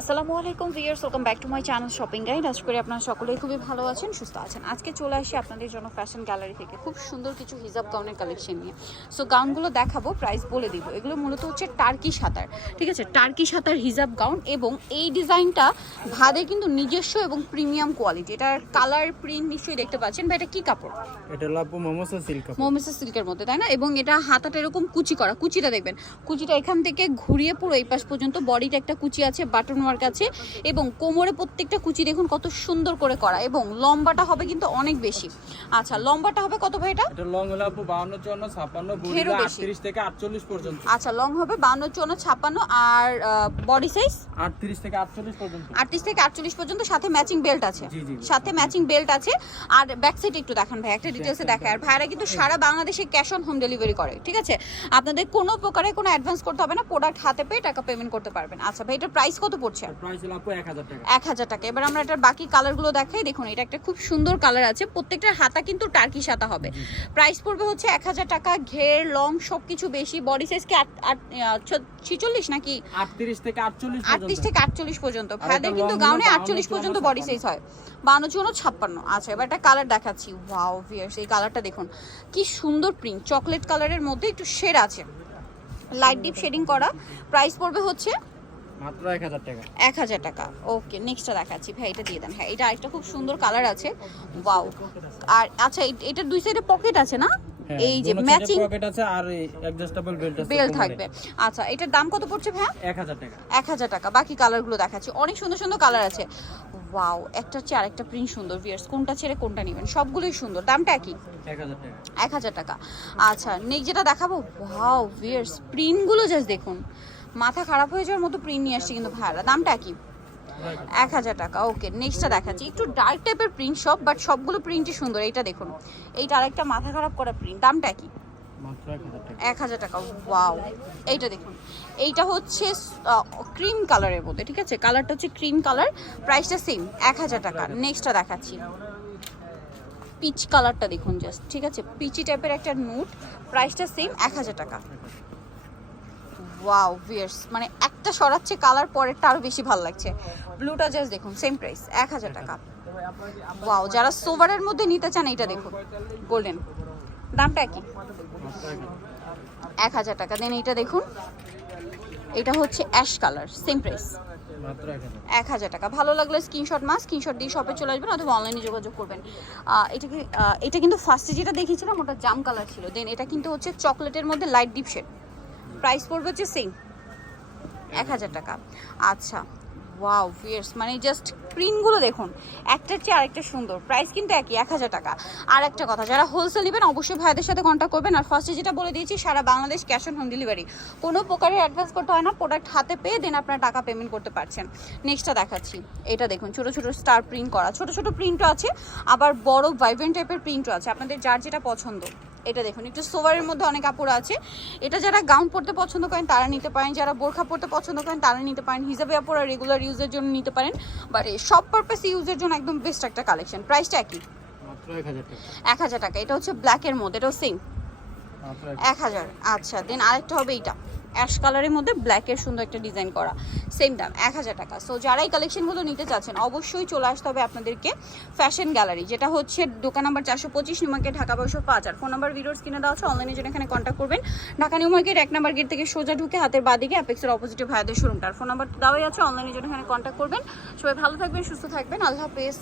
আসসালামু আলাইকুম viewers welcome back to my channel shopping guide. আশা করি আপনারা সকলেই খুবই ভালো আছেন সুস্থ আছেন। আজকে চলে আসি আপনাদের জন্য ফ্যাশন গ্যালারি থেকে। খুব সুন্দর কিছু হিজাব গাউনের কালেকশন নিয়ে। সো গাউনগুলো দেখাবো প্রাইস বলে দিব। এগুলো মূলত হচ্ছে টার্কি সাঁতার ঠিক আছে? টার্কি সাঁতার হিজাব গাউন এবং এই ডিজাইনটা ভাদে কিন্তু নিজস্ব এবং প্রিমিয়াম কোয়ালিটি এটার কালার প্রিন্ট নিশ্চয়ই দেখতে পাচ্ছেন বা এটা কি কাপড়? এটা আপু মোমোসা সিল্ক মোমেসের সিল্কের মধ্যে তাই না? এবং এটা হাতাটা এরকম কুচি করা কুচিটা দেখবেন। কুচিটা এখান থেকে ঘুরিয়ে পুরো এই পাশ পর্যন্ত বডিটা একটা কুচি আছে বাটন ওয়ার্ক আছে এবং কোমরে প্রত্যেকটা কুচি দেখুন কত সুন্দর করে করা এবং লম্বাটা হবে কিন্তু অনেক বেশি। আচ্ছা লম্বাটা হবে কত ভাই এটা? এটা লং হলো আপু 52 চুয়ান্ন ছাপ্পান্ন ঘেরও বুড়িরা বেশি। 38 থেকে 48 পর্যন্ত। আচ্ছা লং হবে বান্ন চুয়ান্ন ছাপ্পান্ন আর বডি সাইজ 38 থেকে 48 পর্যন্ত। আটত্রিশ থেকে আটচল্লিশ পর্যন্ত সাথে ম্যাচিং বেল্ট আছে। জি, জি। সাথে ম্যাচিং বেল্ট আছে। আর ব্যাক সাইড একটু দেখান ভাই একটা ডিটেলসে দেখায়। আর ভাইরা কিন্তু সারা বাংলাদেশে ক্যাশ অন হোম ডেলিভারি করে ঠিক আছে? আপনাদের কোনো প্রকারে কোনো অ্যাডভান্স করতে হবে না প্রোডাক্ট হাতে পেয়ে টাকা পেমেন্ট করতে পারবেন। আচ্ছা ভাই এটার প্রাইস কত পড়ছে প্রাইস হলো আপু 1000 টাকা। এক হাজার টাকা। এবার আমরা এটার বাকি কালারগুলো দেখাই। দেখুন এটা একটা খুব সুন্দর কালার আছে। প্রত্যেকটার হাতা কিন্তু টার্কি সাতা হবে। প্রাইস পড়বে হচ্ছে এক হাজার টাকা। ঘের লং সব কিছু বেশি। বডি সাইজ কি ছিচল্লিশ নাকি? 38 থেকে 48 আটত্রিশ থেকে আটচল্লিশ পর্যন্ত। ভাইদের কিন্তু গাউনে আটচল্লিশ পর্যন্ত বডি সাইজ হয়। বান্ন চুয়ান্ন ছাপ্পান্ন। আচ্ছা এবার একটা কালার দেখাচ্ছি। ওয়াও ভিয়ার্স এই কালারটা দেখুন। কি সুন্দর প্রিন্ট চকলেট কালারের মধ্যে একটু শেড আছে। লাইট ডিপ শেডিং করা। প্রাইস পড়বে হচ্ছে মাত্র 1000 টাকা। এক হাজার টাকা। ওকে নেক্সটটা দেখাচ্ছি। ভাই এটা দিয়ে দেন। হ্যাঁ এটা আরেকটা খুব সুন্দর কালার আছে। ওয়াও আর আচ্ছা এ- এটার দুই সাইডে পকেট আছে না? এই যে ম্যাচিং পকেট আছে আর অ্যাডজাস্টেবল বেল্ট আছে বেল কোমরে। থাকবে। আচ্ছা এটার দাম কত পড়ছে ভাই 1000 টাকা। এক হাজার টাকা। বাকি কালারগুলো দেখাচ্ছি। অনেক সুন্দর সুন্দর কালার আছে। ওয়াও একটা চেয়ে আরেকটা প্রিন্ট সুন্দর ভিয়ার্স কোনটা ছেড়ে কোনটা নেবেন? সবগুলোই সুন্দর। দামটা একই? 1000 টাকা। এক হাজার টাকা। আচ্ছা নেক্সট যেটা দেখাবো? ওয়াও ভিয়ার্স প্রিন্টগুলো জাস্ট দেখুন। মাথা খারাপ হয়ে যাওয়ার মতো প্রিন্ট নিয়ে আসছে কিন্তু ভাইরা দামটা একই এক হাজার টাকা। ওকে নেক্সটটা দেখাচ্ছি। একটু ডার্ক টাইপের প্রিন্ট সব বাট সবগুলো প্রিন্টই সুন্দর। এইটা দেখুন। এইটা আরেকটা মাথা খারাপ করা প্রিন্ট দামটা একই মাত্র 1000 টাকা। এক হাজার টাকা। ওয়াও এইটা দেখুন। এইটা হচ্ছে ক্রিম কালারের মধ্যে ঠিক আছে? কালারটা হচ্ছে ক্রিম কালার প্রাইসটা সেম এক হাজার টাকা। নেক্সটটা দেখাচ্ছি। পিচ কালারটা দেখুন জাস্ট ঠিক আছে? পিচি টাইপের একটা নোট প্রাইসটা সেম এক হাজার টাকা। ওয়াও ভিয়ার্স মানে একটা সরাচ্ছে কালার পরেরটা আরও বেশি ভালো লাগছে। ব্লুটা জাস্ট দেখুন সেম প্রাইস এক হাজার টাকা। ওয়াও যারা সোভারের মধ্যে নিতে চান এইটা দেখুন গোল্ডেন দামটা কি এক হাজার টাকা। দেন এইটা দেখুন এটা হচ্ছে অ্যাশ কালার সেম প্রাইস এক হাজার। টাকা। ভালো লাগলে স্ক্রিনশট মাস স্ক্রিনশট দিয়ে শপে চলে আসবেন অথবা অনলাইনে যোগাযোগ করবেন। এটা কি এটা কিন্তু ফার্স্টে যেটা দেখিয়েছিলাম ওটা জাম কালার ছিল। দেন এটা কিন্তু হচ্ছে চকলেটের মধ্যে লাইট ডিপ শেড প্রাইস পড়বে হচ্ছে সেম এক হাজার টাকা। আচ্ছা ওয়াও ফিয়ার্স মানে জাস্ট প্রিন্টগুলো দেখুন একটার চেয়ে আরেকটা সুন্দর। প্রাইস কিন্তু একই এক হাজার টাকা। আর একটা কথা যারা হোলসেল নেবেন অবশ্যই ভাইদের সাথে কন্ট্যাক্ট করবেন। আর ফার্স্টে যেটা বলে দিয়েছি সারা Bangladesh cash on home delivery কোনো প্রকারের অ্যাডভান্স করতে হয় না প্রোডাক্ট হাতে পেয়ে দেন আপনারা টাকা পেমেন্ট করতে পারছেন। নেক্সটটা দেখাচ্ছি। এটা দেখুন ছোট ছোট স্টার প্রিন্ট করা। ছোট ছোট প্রিন্টও আছে আবার বড় ভাইব্রেন্ট টাইপের প্রিন্টও আছে। আপনাদের যার যেটা পছন্দ। এটা দেখুন একটু সোভারের মধ্যে অনেক কাপড় আছে। এটা যারা গাউন পরতে পছন্দ করেন তারা নিতে পারেন। যারা বোরখা পরতে পছন্দ করেন তারা নিতে পারেন। হিসাবে আপনারা রেগুলার ইউজের জন্য নিতে পারেন। বাট সব পারপাস ইউজের জন্য একদম বেস্ট একটা কালেকশন প্রাইসটা একই। মাত্র 1000 টাকা। এক হাজার টাকা। এটা হচ্ছে ব্ল্যাকের মধ্যে এটাও সেম এক হাজার। আচ্ছা দেন আরেকটা হবে এইটা। অ্যাশ কালারের মধ্যে ব্ল্যাকের সুন্দর একটা ডিজাইন করা। সেম দাম, এক হাজার টাকা। সো যারা এই কালেকশনগুলো নিতে চাচ্ছেন, অবশ্যই চলে আসতে হবে আপনাদেরকে ফ্যাশন গ্যালারি যেটা হচ্ছে দোকান নাম্বার চারশো পঁচিশ নিউ মার্কেট ঢাকা বারোশো পাঁচ। আর ফোন নাম্বার ভিডিওস কিনে দেওয়া হচ্ছে অনলাইনে জন্য এখানে কন্ট্যাক্ট করবেন। ঢাকা নিউ মার্কেট এক নাম্বার গেট থেকে সোজা ঢুকে হাতের বাদিকে অ্যাপেক্সের অপোজিটে ভাইদের শোরুমটার ফোন নাম্বার দেওয়াই আছে অনলাইনে জন্য এখানে কন্ট্যাক্ট করবেন। সবাই ভালো থাকবেন, সুস্থ থাকবেন। আল্লাহ হাফেজ।